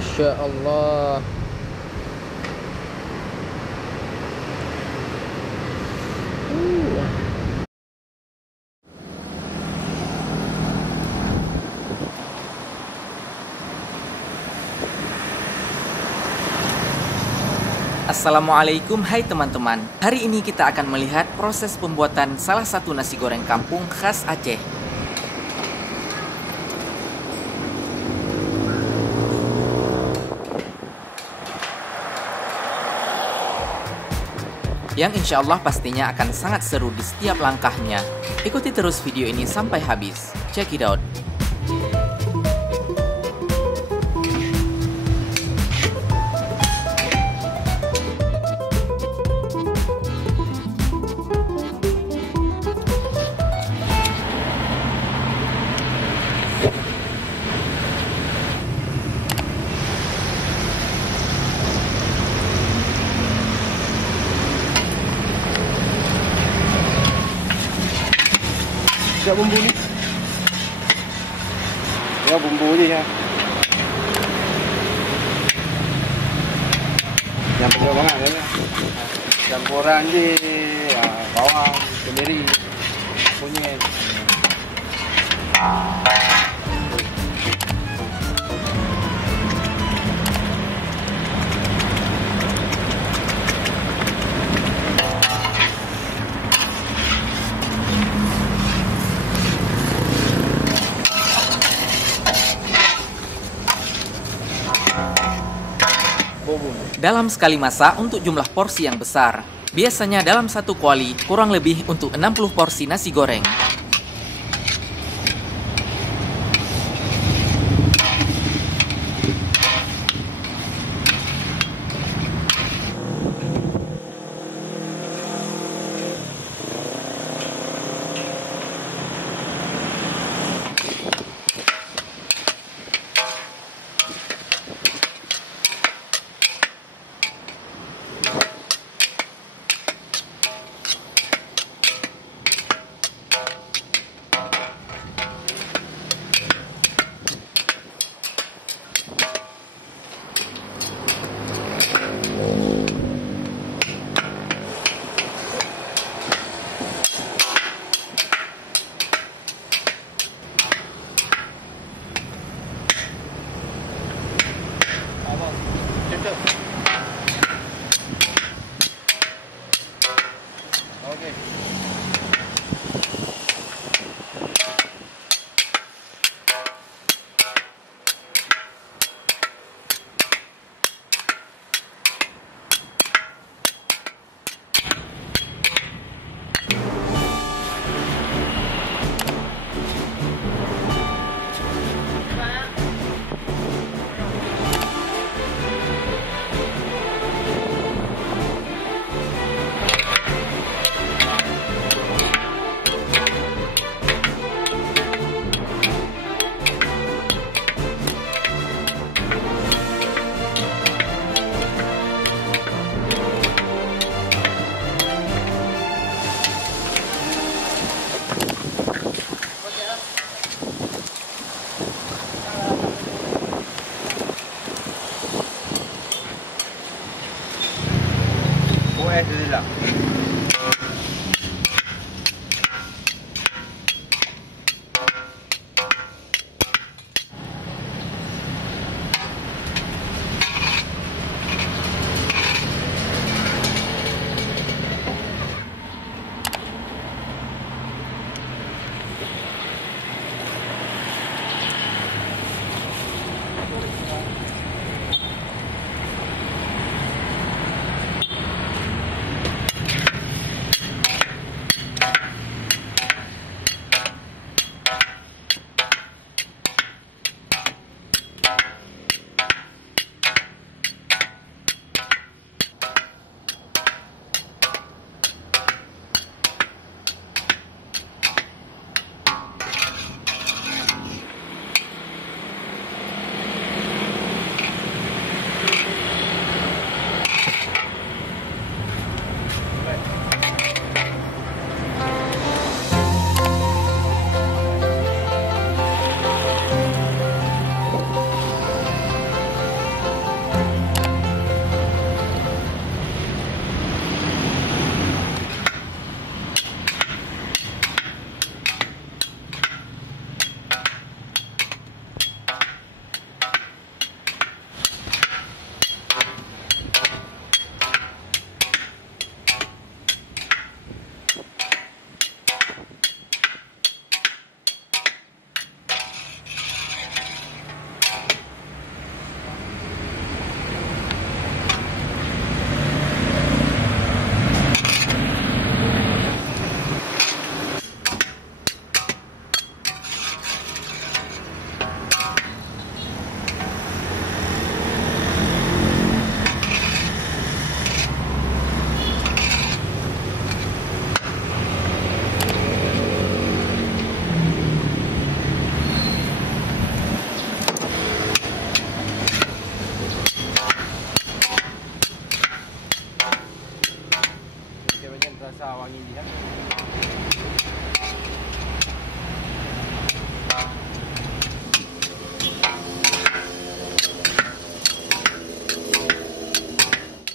Masya Allah. Assalamualaikum, hai teman-teman. Hari ini kita akan melihat proses pembuatan salah satu nasi goreng kampung khas Aceh. Yang insya Allah pastinya akan sangat seru di setiap langkahnya. Ikuti terus video ini sampai habis. Check it out. Siap bumbu ni. Ya bumbu je ya. Yang perlu banget ya. Campuran je, bawang, kemiri, kunyit. Dalam sekali masak untuk jumlah porsi yang besar. Biasanya dalam satu kuali kurang lebih untuk 60 porsi nasi goreng.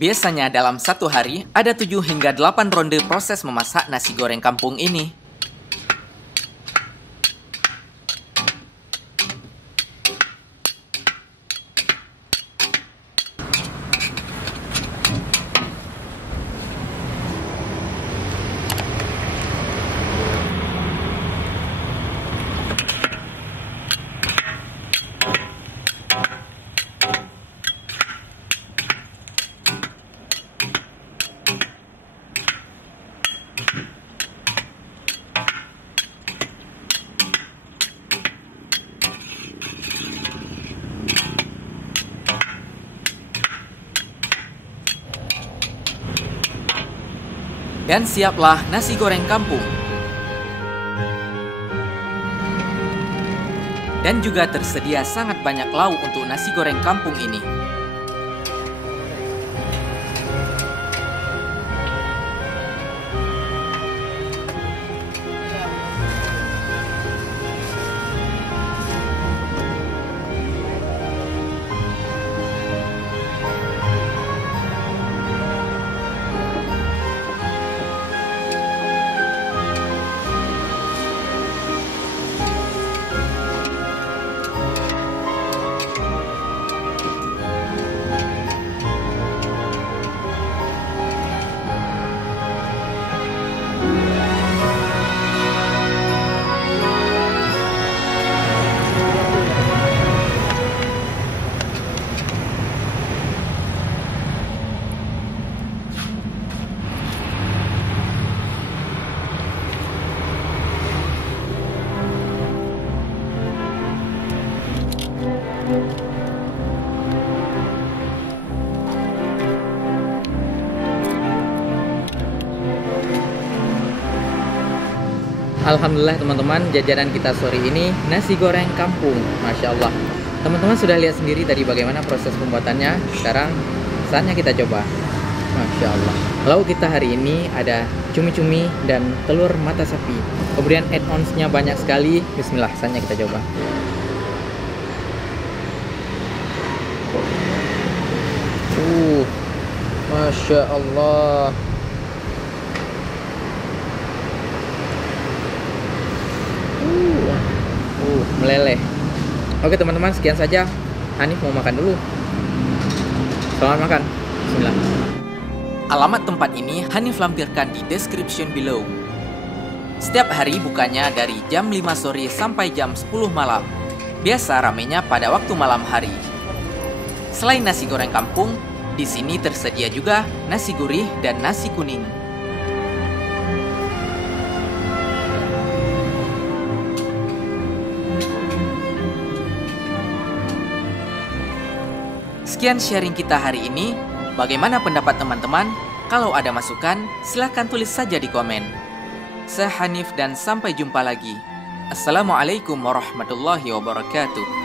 Biasanya dalam satu hari ada 7 hingga 8 ronde proses memasak nasi goreng kampung ini. Dan siaplah nasi goreng kampung. Dan juga tersedia sangat banyak lauk untuk nasi goreng kampung ini. Alhamdulillah teman-teman, jajanan kita sore ini nasi goreng kampung. Masya Allah. Teman-teman sudah lihat sendiri tadi bagaimana proses pembuatannya. Sekarang saatnya kita coba. Masya Allah. Lauk kita hari ini ada cumi-cumi dan telur mata sapi. Kemudian add-ons-nya banyak sekali. Bismillah, saatnya kita coba. Masya Allah. Meleleh. Oke teman-teman, sekian saja. Hanif mau makan dulu. Selamat makan. Bismillah. Alamat tempat ini Hanif lampirkan di description below. Setiap hari bukanya dari jam 5 sore sampai jam 10 malam. Biasa ramainya pada waktu malam hari. Selain nasi goreng kampung, di sini tersedia juga nasi gurih dan nasi kuning. Sekian sharing kita hari ini. Bagaimana pendapat teman-teman? Kalau ada masukan, silahkan tulis saja di komen. Saya Hanif dan sampai jumpa lagi. Assalamualaikum warahmatullahi wabarakatuh.